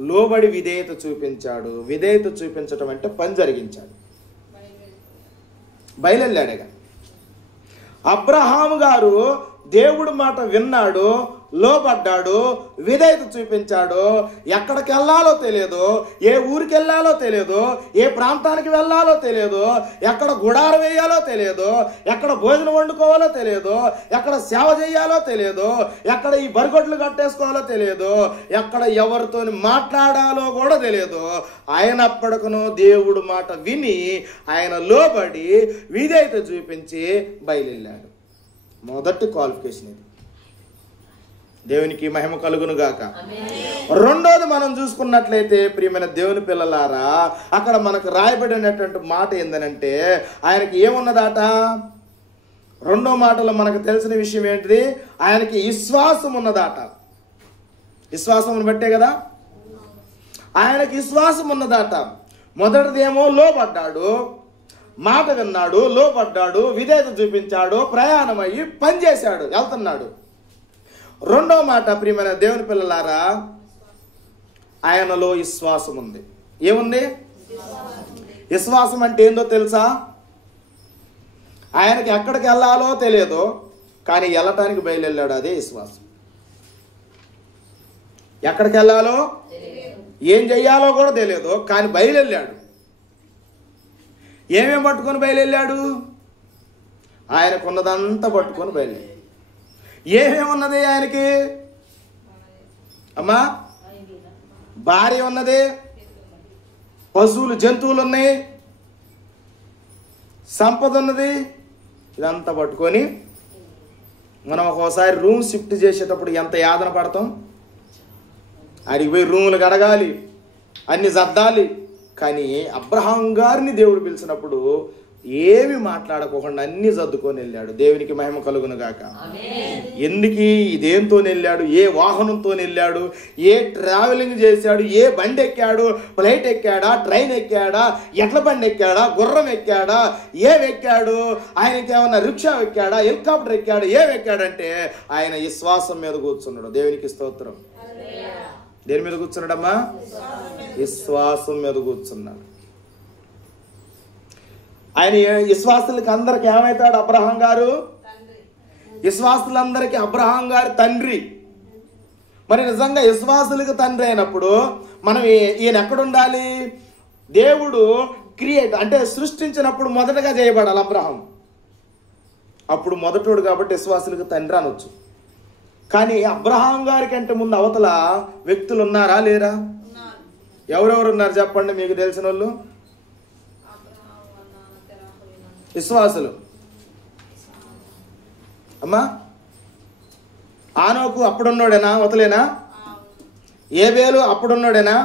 లోబడి విధేయత చూపించాడు. విధేయత చూపించటం అంటే పని జరిగించాడు, బయలుదేరాడుగా. అబ్రహాము గారు దేవుడు మాట విన్నాడు, లోబడ్డాడు, విధేయత చూపించాడు. ఎక్కడికి వెళ్ళాలో తెలియదు, ఏ ఊరికి వెళ్ళాలో తెలియదు, ఏ ప్రాంతానికి వెళ్ళాలో తెలియదు, ఎక్కడ గుడారం వేయాలో తెలియదు, ఎక్కడ భోజనం వండుకోవాలో తెలియదు, ఎక్కడ సేవ చేయాలో తెలియదు, ఎక్కడ ఈ బరిగొడ్లు కట్టేసుకోవాలో తెలియదు, ఎక్కడ ఎవరితో మాట్లాడాలో కూడా తెలియదు. అయినప్పటికను దేవుడు మాట విని ఆయన లోబడి విధేయత చూపించి బయలుదేరాడు. మొదటి క్వాలిఫికేషన్ ఇది. దేవునికి మహిమ కలుగును గాక. రెండోది మనం చూసుకున్నట్లయితే ప్రియమైన దేవుని పిల్లలారా, అక్కడ మనకు రాయబడినటువంటి మాట ఏందనంటే, ఆయనకి ఏమున్నదాట? రెండో మాటలో మనకు తెలిసిన విషయం ఏంటిది? ఆయనకి విశ్వాసం ఉన్నదాట. విశ్వాసమును బట్టే కదా, ఆయనకి విశ్వాసం ఉన్నదాట. మొదటిదేమో లోబడ్డాడు, మాట విన్నాడు, లోబడ్డాడు, విధేయత చూపించాడు, ప్రయాణం అయ్యి పనిచేశాడు, వెళ్తున్నాడు. రెండో మాట ప్రియమైన దేవుని పిల్లలారా, ఆయనలో విశ్వాసం ఉంది. ఏముంది? విశ్వాసం అంటే ఏందో తెలుసా? ఆయనకి ఎక్కడికి వెళ్ళాలో తెలియదు, కానీ వెళ్ళటానికి బయలుదేరాడు. అదే విశ్వాసం. ఎక్కడికి వెళ్ళాలో, ఏం చెయ్యాలో కూడా తెలియదు, కానీ బయలుదేరాడు. ఏమేం పట్టుకొని బయలుదేరాడు? ఆయనకున్నదంతా పట్టుకొని బయలుదేరాడు. ఏమేమున్నది ఆయనకి? అమ్మా, భార్య ఉన్నది, పశువులు జంతువులు ఉన్నాయి, సంపద ఉన్నది. ఇదంతా పట్టుకొని మనం ఒక్కోసారి రూమ్ షిఫ్ట్ చేసేటప్పుడు ఎంత యాతన పడతాం. ఆడికి పోయి రూములు కడగాలి, అన్ని సర్దాలి. కానీ అబ్రహాం గారిని దేవుడు పిలిచినప్పుడు ఏమి మాట్లాడకోకుండా అన్ని సర్దుకొని వెళ్ళాడు. దేవునికి మహిమ కలుగును గాక. ఎందుకు, దేంతో వెళ్ళాడు, ఏ వాహనంతో వెళ్ళాడు, ఏ ట్రావెలింగ్ చేశాడు, ఏ బండి ఎక్కాడు, ఫ్లైట్ ఎక్కాడా, ట్రైన్ ఎక్కాడా, ఎట్ల బండి ఎక్కాడా, గుర్రం ఎక్కాడా, ఏవెక్కాడు, ఆయనకి ఏమన్నా రిక్షా ఎక్కాడా, హెలికాప్టర్ ఎక్కాడు, ఏవెక్కాడంటే ఆయన విశ్వాసం మీద కూర్చున్నాడు. దేవునికి స్తోత్రం. దేని మీద కూర్చున్నాడమ్మా? విశ్వాసం మీద కూర్చున్నాడు. ఆయన విశ్వాసులకి అందరికి ఏమవుతాడు? అబ్రహాం గారు విశ్వాసులందరికీ అబ్రహాం గారి తండ్రి. మరి నిజంగా విశ్వాసులకు తండ్రి అయినప్పుడు మనం ఈయన ఎక్కడుండాలి? దేవుడు క్రియేట్ అంటే సృష్టించినప్పుడు మొదటగా చేయబడాలి అబ్రహాం. అప్పుడు మొదటోడు కాబట్టి విశ్వాసులకు తండ్రి అనొచ్చు. కానీ అబ్రహాం గారి కంటే ముందు అవతల వ్యక్తులు ఉన్నారా లేరా? ఎవరెవరు ఉన్నారు చెప్పండి మీకు తెలిసిన వాళ్ళు? విశ్వాసులు. అమ్మా, ఆనోకు అప్పుడున్నోడేనా? అవతలేనా? ఏబేలు అప్పుడున్నోడేనా?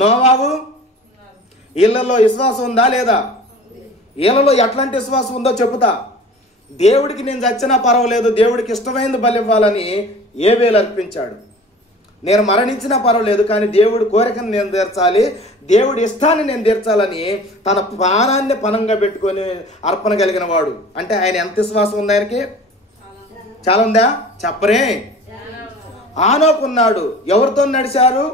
నోవాబు? వీళ్ళలో విశ్వాసం ఉందా లేదా? వీళ్ళలో ఎట్లాంటి విశ్వాసం ఉందో చెబుతా. దేవుడికి నేను చచ్చినా పర్వాలేదు, దేవుడికి ఇష్టమైంది బలి ఇవ్వాలని ఏబేలు అర్పించాడు. నేను మరణించినా పర్వాలేదు, కానీ దేవుడి కోరికను నేను తీర్చాలి, దేవుడి ఇష్టాన్ని నేను తీర్చాలని తన ప్రాణాన్ని పణంగా పెట్టుకొని అర్పణ కలిగిన వాడు. అంటే ఆయన ఎంత విశ్వాసం ఉంది? ఆయనకి చాలా ఉందా? చెప్పరే. ఆనోకు ఉన్నాడు. ఎవరితో నడిచారు?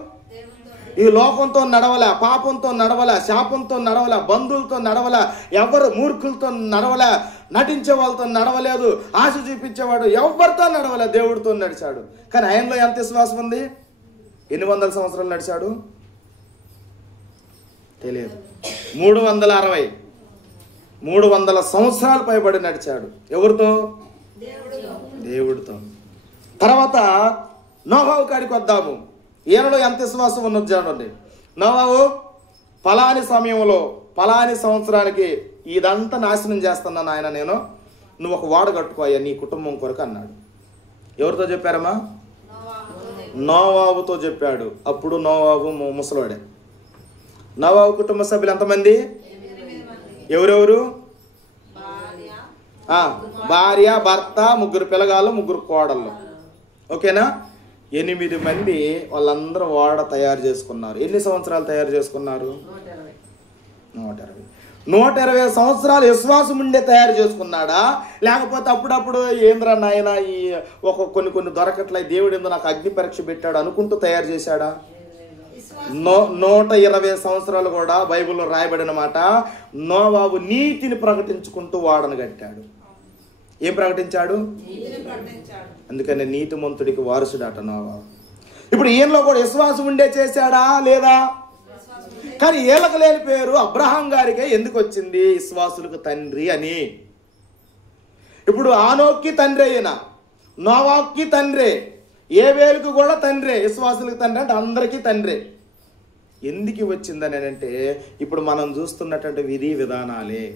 ఈ లోకంతో నడవల, పాపంతో నడవల, శాపంతో నడవల, బంధువులతో నడవల, ఎవరు మూర్ఖులతో నడవల, నటించే వాళ్ళతో నడవలేదు, ఆశ చూపించేవాడు ఎవరితో నడవల, దేవుడితో నడిచాడు. కానీ ఆయనలో ఎంత విశ్వాసం ఉంది? ఎన్ని వందల సంవత్సరాలు నడిచాడు తెలియదు. 360 300 సంవత్సరాలు పైబడి నడిచాడు. ఎవరితో? దేవుడితో. తర్వాత నోవాహు కాడికి వద్దాము. ఈయనలో ఎంత విశ్వాసం ఉన్నది చూడండి. నోవాహు ఫలాని సమయంలో ఫలాని సంవత్సరానికి ఇదంతా నాశనం చేస్తున్నాను ఆయన, నేను, నువ్వు ఒక వాడ కట్టుకోయా నీ కుటుంబం కొరకు అన్నాడు. ఎవరితో చెప్పారమ్మా? నోవాహుతో చెప్పాడు. అప్పుడు నోవాహు ముసలోడే. నోవాహు కుటుంబ సభ్యులు ఎంతమంది? ఎవరెవరు? భార్య, భర్త, 3 పిల్లగాళ్ళు, 3 కోడళ్ళు. ఓకేనా? 8 మంది వాళ్ళందరూ వాడ తయారు చేసుకున్నారు. ఎన్ని సంవత్సరాలు తయారు చేసుకున్నారు? 120. 120 సంవత్సరాలు విశ్వాసం ఉండే తయారు చేసుకున్నాడా? లేకపోతే అప్పుడప్పుడు ఏంద్రా నాయన ఈ కొన్ని దొరకట్లే, దేవుడు ఏందో నాకు అగ్ని పరీక్ష పెట్టాడు అనుకుంటూ తయారు చేశాడా? 120 సంవత్సరాలు కూడా బైబిల్లో రాయబడిన మాట. నోవాహు నీతిని ప్రకటించుకుంటూ వాడను కట్టాడు. ఏం ప్రకటించాడు? అందుకని నీతిమంతుడికి వారసుడాట నోవాహు. ఇప్పుడు ఈయనలో కూడా విశ్వాసం ఉండే చేశాడా లేదా? కానీ వీళ్ళకి లేని పేరు అబ్రహాం గారికే ఎందుకు వచ్చింది? విశ్వాసులకు తండ్రి అని. ఇప్పుడు ఆనోక్కి తండ్రి అయిన, నోవాహుకి తండ్రి, ఏబేలుకు కూడా తండ్రి, విశ్వాసులకు తండ్రి అంటే అందరికీ తండ్రి. ఎందుకు వచ్చిందని అంటే ఇప్పుడు మనం చూస్తున్నటువంటి విధి విధానాలే.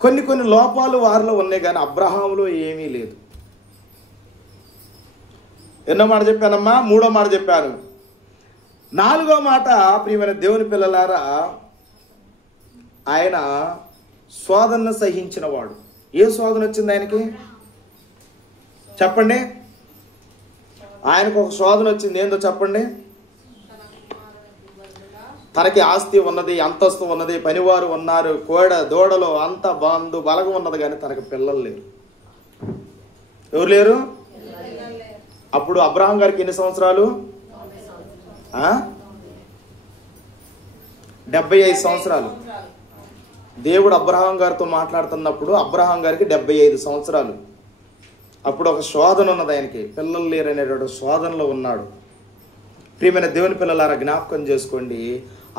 కొన్ని లోపాలు వారిలో ఉన్నాయి, కానీ అబ్రహాములో ఏమీ లేదు. ఎన్నో మాట చెప్పానమ్మా? 3వ మాట చెప్పాను. 4వ మాట, ప్రియమైన దేవుని పిల్లలారా, ఆయన శోధనను సహించిన వాడు. ఏ శోధన వచ్చింది ఆయనకి చెప్పండి? ఆయనకు ఒక శోధన వచ్చింది. ఏందో చెప్పండి? తనకి ఆస్తి ఉన్నది, అంతస్తు ఉన్నది, పనివారు ఉన్నారు, దూడలు అంత బంధు బలగం ఉన్నది, కానీ తనకు పిల్లలు లేరు. ఎవరు లేరు? అప్పుడు అబ్రహాం గారికి ఎన్ని సంవత్సరాలు? 75 సంవత్సరాలు. దేవుడు అబ్రహాం గారితో మాట్లాడుతున్నప్పుడు అబ్రహాం గారికి 75 సంవత్సరాలు. అప్పుడు ఒక శోధన ఉన్నది, ఆయనకి పిల్లలు లేరనేటువంటి శోధనలో ఉన్నాడు. ప్రియమైన దేవుని పిల్లలారా, జ్ఞాపకం చేసుకోండి,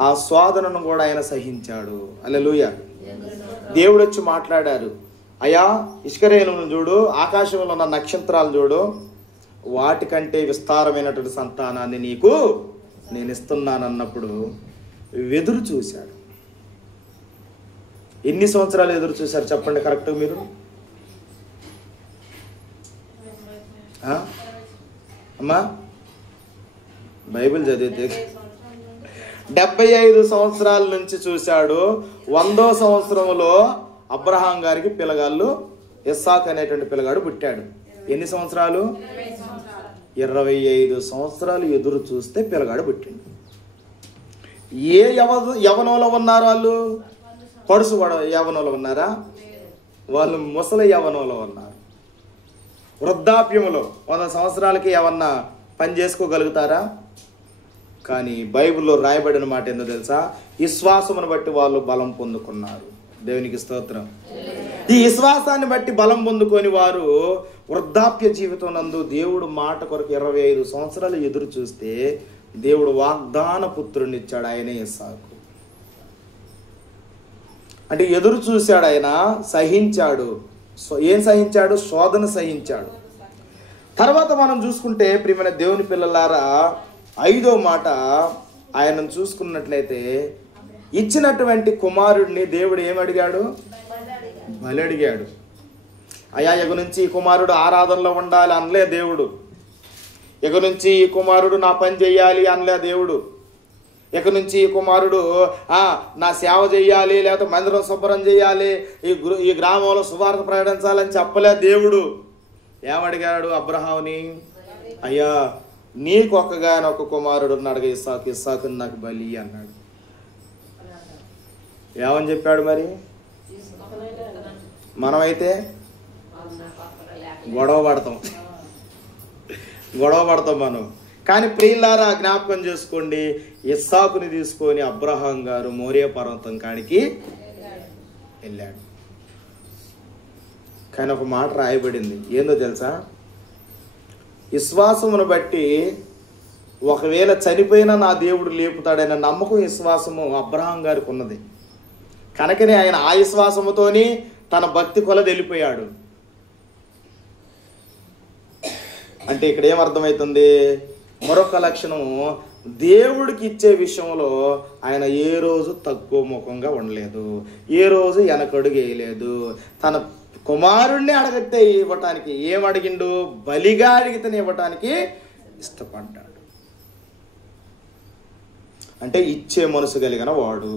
ఆ శోధనను కూడా ఆయన సహించాడు. హల్లెలూయా. దేవుడు వచ్చి మాట్లాడారు, అయ్యా ఇష్కరేణులను చూడు, ఆకాశంలో ఉన్న నక్షత్రాలు చూడు, వాటికంటే విస్తారమైనటువంటి సంతానాన్ని నీకు నేను ఇస్తున్నానన్నప్పుడు ఎదురు చూశాడు. ఎన్ని సంవత్సరాలు ఎదురు చూశారు చెప్పండి కరెక్ట్ మీరు? అమ్మా బైబిల్ చదివితే 75 సంవత్సరాల నుంచి చూశాడు. 100వ సంవత్సరంలో అబ్రహాం గారికి పిల్లగాళ్ళు ఇస్సాకు అనేటువంటి పిల్లగాడు పుట్టాడు. ఎన్ని సంవత్సరాలు? 25 సంవత్సరాలు ఎదురు చూస్తే పిల్లగాడు పుట్టిండు. ఏ యవనంలో ఉన్నారు వాళ్ళు? పడుసు యవనంలో ఉన్నారా? వాళ్ళు ముసలి యవనంలో ఉన్నారు. వృద్ధాప్యములో 100 సంవత్సరాలకి ఏమన్నా పని చేసుకోగలుగుతారా? కానీ బైబిల్లో రాయబడిన మాట ఏందో తెలుసా? విశ్వాసమును బట్టి వాళ్ళు బలం పొందుకున్నారు. దేవునికి స్తోత్రం. ఈ విశ్వాసాన్ని బట్టి బలం పొందుకొని వారు వృద్ధాప్య జీవితం నందు దేవుడు మాట కొరకు 25 సంవత్సరాలు ఎదురు చూస్తే దేవుడు వాగ్దాన పుత్రుని ఇచ్చాడు, ఆయనే ఇస్సాకు. అంటే ఎదురు చూశాడు, ఆయన సహించాడు. ఏం సహించాడు? శోధన సహించాడు. తర్వాత మనం చూసుకుంటే ప్రియమైన దేవుని పిల్లలారా, 5వ మాట ఆయనను చూసుకున్నట్లయితే ఇచ్చినటువంటి కుమారుడిని దేవుడు ఏమడిగాడు? బలి అడిగాడు. అయ్యా ఇక నుంచి ఈ కుమారుడు ఆరాధనలో ఉండాలి అనలే దేవుడు. ఇక నుంచి ఈ కుమారుడు నా పని చెయ్యాలి అనలే దేవుడు. ఇక నుంచి ఈ కుమారుడు నా సేవ చెయ్యాలి, లేకపోతే మందిరం శుభ్రం చేయాలి, ఈ గ్రామంలో సువార్త ప్రకటించాలని చెప్పలే దేవుడు. ఏమడిగాడు అబ్రహాముని? అయ్యా నీకు ఒక్కగానొక్క కుమారుడు ఉన్నాడు ఇస్సాకు, ఇస్సాకుని నాకు బలి అన్నాడు. ఏమని చెప్పాడు మరి? మనమైతే గొడవ పడతాం మనం. కానీ ప్రియులారా జ్ఞాపకం చేసుకోండి, ఇస్సాకుని తీసుకొని అబ్రహాం గారు మోరియా పర్వతం కాడికి వెళ్ళాడు. కానీ ఒక మాట రాయబడింది, ఏందో తెలుసా? విశ్వాసమును బట్టి ఒకవేళ చనిపోయినా నా దేవుడు లేపుతాడనే నమ్మకం, విశ్వాసము అబ్రహాం గారికి ఉన్నది. కనుకనే ఆయన ఆ విశ్వాసముతోని తన భక్తి కొలది వెళ్ళిపోయాడు. అంటే ఇక్కడ ఏమర్థమవుతుంది? మరొక లక్షణము, దేవుడికి ఇచ్చే విషయంలో ఆయన ఏ రోజు తక్కువ ముఖంగా ఉండలేదు, ఏ రోజు వెనకడుగు వేయలేదు. తన కుమారుణ్ణి అడగతే ఇవ్వటానికి ఏమడిగిండు? బలిగా అడిగితేనే ఇవ్వటానికి ఇష్టపడ్డాడు. అంటే ఇచ్చే మనసు కలిగిన వాడు.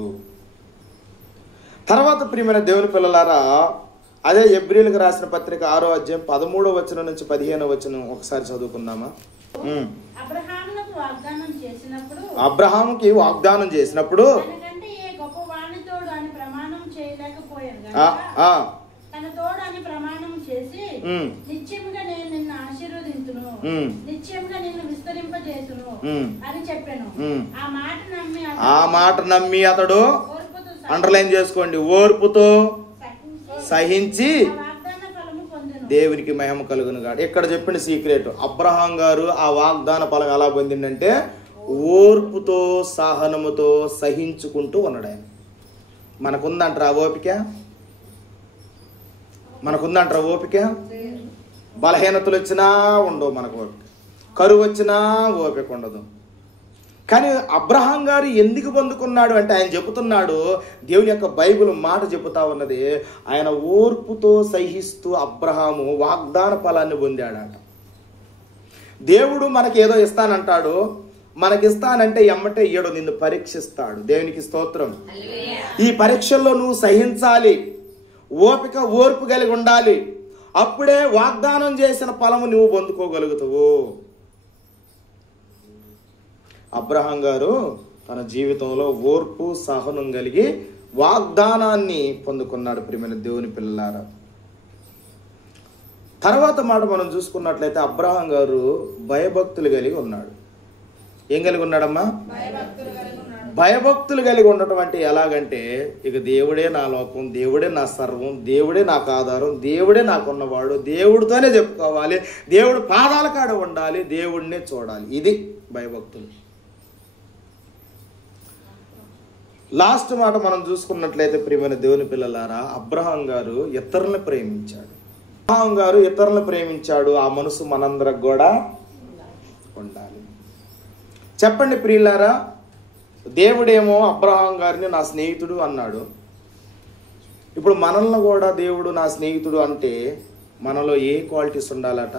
తర్వాత ప్రియమైన దేవుని పిల్లలారా, అదే హెబ్రీయులకు రాసిన పత్రిక 6వ అధ్యాయం 13వ వచనం నుంచి 15వ వచనం ఒకసారి చదువుకుందామా? అబ్రహాముకి వాగ్దానం చేసినప్పుడు ఆ మాట నమ్మి అతడు, అండర్లైన్ చేసుకోండి, ఓర్పుతో సహించి దేవునికి మహిమ కలుగును గాడు. ఇక్కడ చెప్పిన సీక్రెట్, అబ్రహాం గారు ఆ వాగ్దాన ఫలం ఎలా పొందిండంటే ఓర్పుతో సహనముతో సహించుకుంటూ ఉన్నాడు. ఆయన మనకుందంటారా ఓపిక? మనకుందంటారా ఓపిక? బలహీనతలు వచ్చినా ఉండవు మనకు ఓపిక, కరువు వచ్చినా ఓపిక ఉండదు. కానీ అబ్రహాం గారు ఎందుకు పొందుకున్నాడు అంటే ఆయన చెబుతున్నాడు, దేవుని యొక్క బైబిల్ మాట చెబుతా ఉన్నది, ఆయన ఓర్పుతో సహిస్తూ అబ్రహాము వాగ్దాన ఫలాన్ని పొందాడట. దేవుడు మనకి ఏదో ఇస్తానంటాడు, మనకిస్తానంటే ఎమ్మటే ఇయ్యడు, నిన్ను పరీక్షిస్తాడు. దేవునికి స్తోత్రం. ఈ పరీక్షల్లో నువ్వు సహించాలి, ఓర్పు కలిగి ఉండాలి. అప్పుడే వాగ్దానం చేసిన ఫలము నువ్వు పొందుకోగలుగుతావు. అబ్రహాం గారు తన జీవితంలో ఓర్పు సహనం కలిగి వాగ్దానాన్ని పొందుకున్నాడు. ప్రియమైన దేవుని పిల్లలారా, తర్వాత మాట మనం చూసుకున్నట్లయితే అబ్రహాం గారు భయభక్తులు కలిగి ఉన్నాడు. ఏం కలిగి ఉన్నాడమ్మా? భయభక్తులు కలిగి ఉండటం అంటే ఎలాగంటే, ఇక దేవుడే నా లోకం, దేవుడే నా సర్వం, దేవుడే నాకు ఆధారం, దేవుడే నాకున్నవాడు, దేవుడితోనే చెప్పుకోవాలి, దేవుడు పాదాల కాడ ఉండాలి, దేవుడినే చూడాలి. ఇది భయభక్తులు. లాస్ట్ మాట మనం చూసుకున్నట్లయితే ప్రియమైన దేవుని పిల్లలారా, అబ్రహాం గారు ఇతరులను ప్రేమించాడు. అబ్రహాం గారు ఇతరులను ప్రేమించాడు. ఆ మనసు మనందరికి కూడా ఉండాలి. చెప్పండి ప్రియులారా, దేవుడేమో అబ్రహాం గారిని నా స్నేహితుడు అన్నాడు. ఇప్పుడు మనల్ని కూడా దేవుడు నా స్నేహితుడు అంటే మనలో ఏ క్వాలిటీస్ ఉండాలట?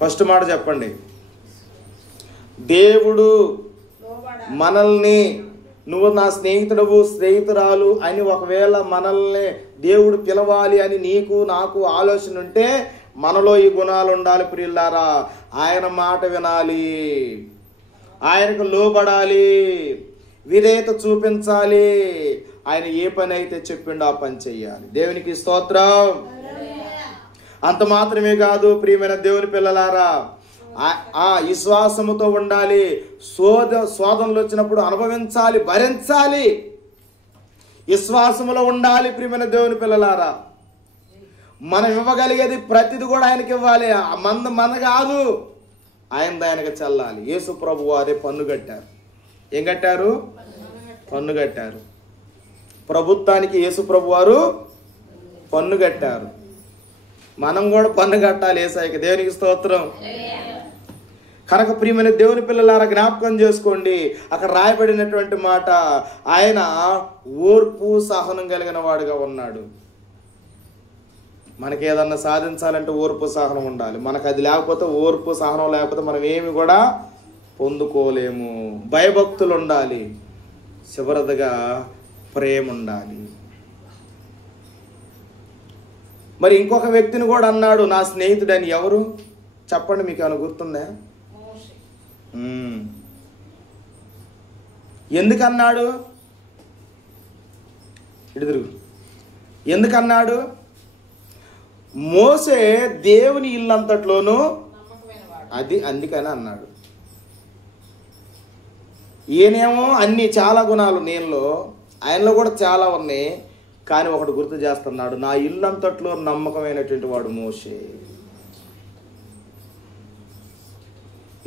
ఫస్ట్ మాట చెప్పండి. దేవుడు మనల్ని, నువ్వు నా స్నేహితుడవు స్నేహితురాలు అని ఒకవేళ మనల్ని దేవుడు పిలవాలి అని నీకు నాకు ఆలోచన ఉంటే మనలో ఈ గుణాలు ఉండాలి ప్రియులారా. ఆయన మాట వినాలి, ఆయనకు లోబడాలి, విధేయత చూపించాలి, ఆయన ఏ పని అయితే చెప్పిండో ఆ పని చెయ్యాలి. దేవునికి స్తోత్రం. అంత మాత్రమే కాదు ప్రియమైన దేవుని పిల్లలారా, ఆ విశ్వాసముతో ఉండాలి. శోధనలు వచ్చినప్పుడు అనుభవించాలి, భరించాలి. విశ్వాసములో ఉండాలి. ప్రియమైన దేవుని పిల్లలారా, మనం ఇవ్వగలిగేది ప్రతిది కూడా ఆయనకి ఇవ్వాలి. మన కాదు, ఆయనకి చల్లాలి. యేసు ప్రభు వారే పన్ను కట్టారు. ఏం కట్టారు? పన్ను కట్టారు. ప్రభుత్వానికి యేసు ప్రభు వారు పన్ను కట్టారు. మనం కూడా పన్ను కట్టాలి యేసయ్యకి. దేవునికి స్తోత్రం. కనుక ప్రియమైన దేవుని పిల్లలారా, జ్ఞాపకం చేసుకోండి, అక్కడ రాయబడినటువంటి మాట, ఆయన ఓర్పు సహనం కలిగిన వాడుగా ఉన్నాడు. మనకి ఏదన్నా సాధించాలంటే ఓర్పు సహనం ఉండాలి. మనకు అది లేకపోతే, ఓర్పు సహనం లేకపోతే మనం ఏమి కూడా పొందుకోలేము. భయభక్తులు ఉండాలి, చివరదిగా ప్రేమ ఉండాలి. మరి ఇంకొక వ్యక్తిని కూడా అన్నాడు, నా స్నేహితుడు అని. ఎవరు చెప్పండి, మీకు ఏమైనా గుర్తుందా? ఎందుకన్నాడు? ఇడుదురు ఎందుకన్నాడు? మోసే దేవుని ఇల్లంతట్లోనూ అది అందుకని అన్నాడు. ఈయనేమో అన్ని చాలా గుణాలు నేనులో, ఆయనలో కూడా చాలా ఉన్నాయి. కానీ ఒకటి గుర్తు చేస్తున్నాడు, నా ఇల్లంతట్లో నమ్మకమైనటువంటి వాడు మోషే.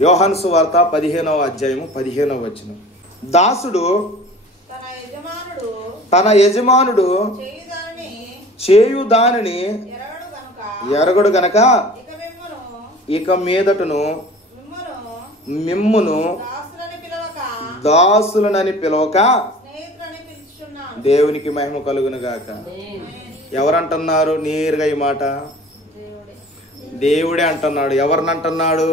యోహాను సువార్త 15వ అధ్యాయము 15వ వచనం. దాసుడు తన యజమానుడు చేయు దానిని ఎరగడు గనక ఇక మీదటను మిమ్మును దాసులనని పిలవక దేవునికి మహిమ కలుగును గాక. ఎవరంటున్నారు నేరుగా ఈ మాట? దేవుడే అంటున్నాడు. ఎవరిని అంటున్నాడు?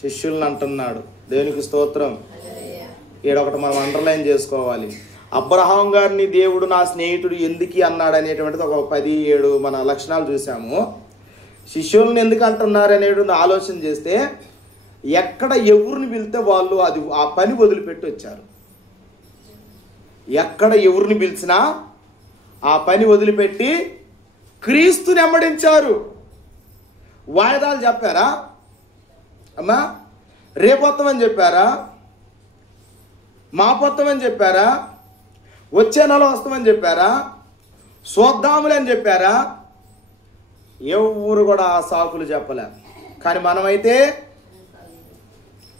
శిష్యుల్ని అంటున్నాడు. దేవునికి స్తోత్రం. ఈడొకటి మనం అండర్లైన్ చేసుకోవాలి. అబ్రహాం గారిని దేవుడు నా స్నేహితుడు ఎందుకు అన్నాడు అనేటువంటిది ఒక 17 మన లక్షణాలు చూసాము. శిష్యుల్ని ఎందుకు అంటున్నారు అనేటువంటి ఆలోచన చేస్తే, ఎక్కడ ఎవరిని పిలిస్తే వాళ్ళు ఆ పని వదిలిపెట్టి వచ్చారు. ఎక్కడ ఎవరిని పిలిచినా ఆ పని వదిలిపెట్టి క్రీస్తుని వెంబడించారు. వాయిదాలు చెప్పారా? అమ్మా రేపొత్తమని చెప్పారా? మాపొత్తమని చెప్పారా? వచ్చే నెల వస్తామని చెప్పారా? చూద్దాములే అని చెప్పారా? ఎవరు కూడా ఆ సాకులు చెప్పలే. కానీ మనమైతే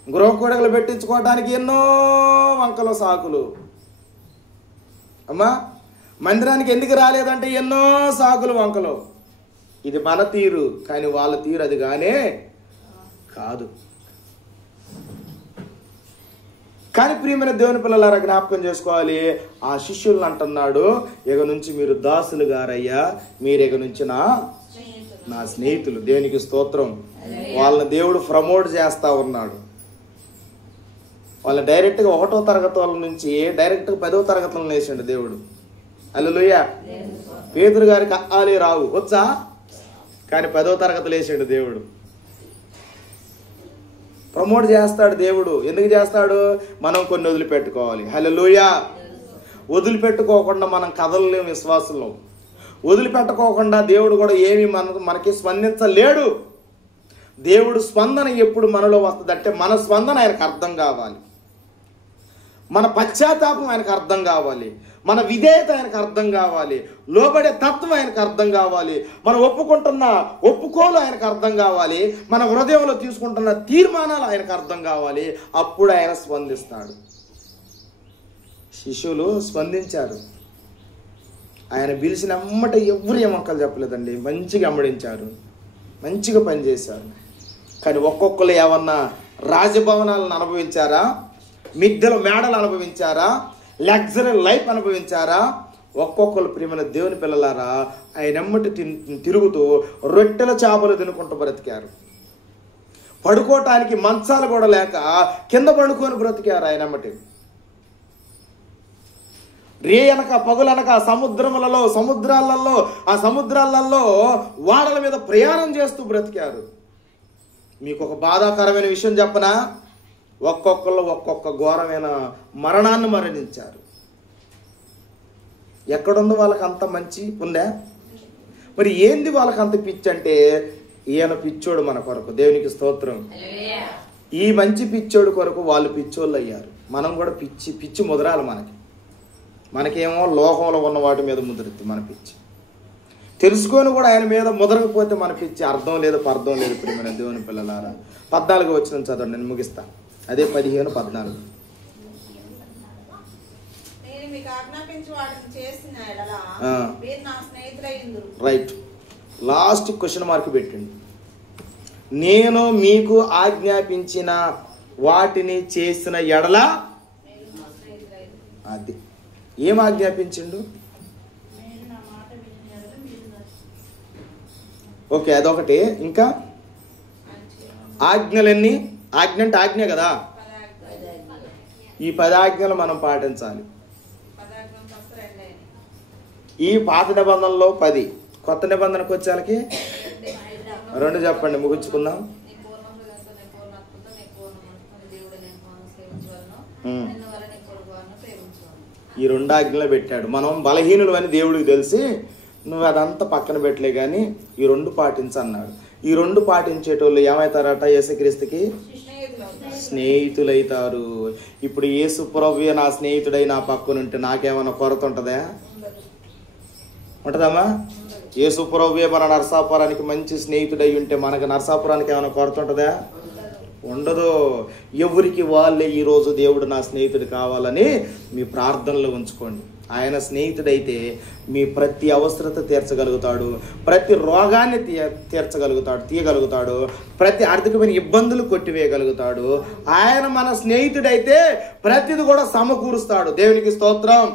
గృహకూడలు పెట్టించుకోవడానికి ఎన్నో వంకలు సాకులు. అమ్మా మందిరానికి ఎందుకు రాలేదంటే ఎన్నో సాకులు వంకలు. ఇది మన తీరు, కానీ వాళ్ళ తీరు అది గానే కాదు. కానీ ప్రియమైన దేవుని పిల్లలారా, జ్ఞాపకం చేసుకోవాలి, ఆ శిష్యులను అంటున్నాడు, ఇక నుంచి మీరు దాసులు గారయ్యా, మీరు ఇక నుంచి నా స్నేహితులు. దేవునికి స్తోత్రం. వాళ్ళని దేవుడు ప్రమోట్ చేస్తా ఉన్నాడు. వాళ్ళని డైరెక్ట్గా 1వ తరగతి వాళ్ళ నుంచి డైరెక్ట్గా 10వ తరగతులను వేసిండు దేవుడు. హల్లెలూయా. పేతురు గారికి ఆలే రావు వచ్చా, కానీ 10వ తరగతులు వేసిండు దేవుడు. ప్రమోట్ చేస్తాడు దేవుడు. ఎందుకు చేస్తాడు? మనం కొన్ని వదిలిపెట్టుకోవాలి. హల్లెలూయా. వదిలిపెట్టుకోకుండా మనం కదలలేము విశ్వాసంలో. వదిలిపెట్టుకోకుండా దేవుడు కూడా ఏమి మనకి స్పందించలేడు. దేవుడు స్పందన ఎప్పుడు మనలో వస్తుందంటే, మన స్పందన ఆయనకు అర్థం కావాలి, మన పశ్చాత్తాపం ఆయనకు అర్థం కావాలి, మన విధేయత ఆయనకు అర్థం కావాలి, లోబడే తత్వం ఆయనకు అర్థం కావాలి, మనం ఒప్పుకుంటున్న ఒప్పుకోలు ఆయనకు అర్థం కావాలి, మన హృదయంలో తీసుకుంటున్న తీర్మానాలు ఆయనకు అర్థం కావాలి. అప్పుడు ఆయన స్పందిస్తాడు. శిష్యులు స్పందించారు. ఆయన పిలిచిన అమ్మట ఎవరు ఏమక్కలు చెప్పలేదండి. మంచిగా అమ్మడించారు, మంచిగా పనిచేశారు. కానీ ఒక్కొక్కరు ఏమన్నా రాజభవనాలను అనుభవించారా? మిద్దెల మేడలు అనుభవించారా? Luxury life అనుభవించారా? ఒక్కొక్కరు ప్రియమైన దేవుని పిల్లలారా ఆయన ఎమ్మటి తిరుగుతూ రొట్టెల చేపలు తినుకుంటూ బ్రతికారు. పడుకోవటానికి మంచాలు కూడా లేక కింద పడుకొని బ్రతికారు ఆయన ఎమ్మటి. రేయనక పగులనక సముద్రాలలో వాడల మీద ప్రయాణం చేస్తూ బ్రతికారు. మీకు ఒక బాధాకరమైన విషయం చెప్పనా? ఒక్కొక్కళ్ళు ఒక్కొక్క ఘోరమైన మరణాన్ని మరణించారు. ఎక్కడుందో వాళ్ళకి అంత మంచి ఉందా? మరి ఏంది వాళ్ళకి అంత పిచ్చి అంటే, ఈయన పిచ్చోడు మన కొరకు. దేవునికి స్తోత్రం. ఈ మంచి పిచ్చోడు కొరకు వాళ్ళు పిచ్చోళ్ళు అయ్యారు. మనం కూడా పిచ్చి ముదరాలి మనకి. మనకేమో లోకంలో ఉన్న వాటి మీద ముదిరితే మన పిచ్చి, తెలుసుకొని కూడా ఆయన మీద ముదరకపోతే మన పిచ్చి. అర్థం లేదు పర్థం లేదు ప్రియమైన దేవుని పిల్లలారా. 14 వచనం చదవండి, నేను ముగిస్తా. అదే 15:14. రైట్, లాస్ట్ క్వశ్చన్ మార్క్ పెట్టండి. నేను మీకు ఆజ్ఞాపించిన వాటిని చేసిన ఎడల, అది ఏం ఆజ్ఞాపించిండు? ఓకే, అదొకటి. ఇంకా ఆజ్ఞలన్నీ, ఆజ్ఞ అంటే ఆజ్ఞ కదా, ఈ 10 ఆజ్ఞలు మనం పాటించాలి. ఈ పాత నిబంధనలో 10, కొత్త నిబంధనకు వచ్చేళ్ళకి 2 చెప్పండి, ముగించుకుందాం. ఈ 2 ఆజ్ఞలు పెట్టాడు. మనం బలహీనులు అని దేవుడికి తెలిసి నువ్వు అదంతా పక్కన పెట్టలే కానీ ఈ 2 పాటించన్నాడు. ఈ 2 పాటించేటోళ్ళు ఏమవుతారట? యేసుక్రీస్తుకి స్నేహితులైతారు. ఇప్పుడు యేసు ప్రభువే నా స్నేహితుడై నా పక్కనుంటే నాకేమైనా కొరత ఉంటుందా? ఉంటుందమ్మా? యేసు ప్రభువే మన నరసాపురానికి మంచి స్నేహితుడై ఉంటే మనకు నరసాపురానికి ఏమైనా కొరత ఉంటుందా? ఉండదు. ఎవరికి వాళ్ళే ఈరోజు దేవుడు నా స్నేహితుడు కావాలని మీ ప్రార్థనలో ఉంచుకోండి. ఆయన స్నేహితుడైతే మీ ప్రతి అవసరత తీర్చగలుగుతాడు, ప్రతి రోగాన్ని తీయగలుగుతాడు, ప్రతి ఆర్థికమైన ఇబ్బందులు కొట్టివేయగలుగుతాడు. ఆయన మన స్నేహితుడైతే ప్రతిది కూడా సమకూరుస్తాడు. దేవునికి స్తోత్రం.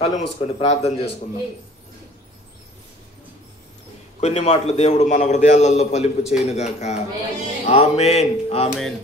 కళ్ళు మూసుకోండి, ప్రార్థన చేసుకుందాం. కొన్ని మాటలు దేవుడు మన హృదయాలలో ఫలింపు చేయునుగాక. ఆమేన్, ఆమేన్.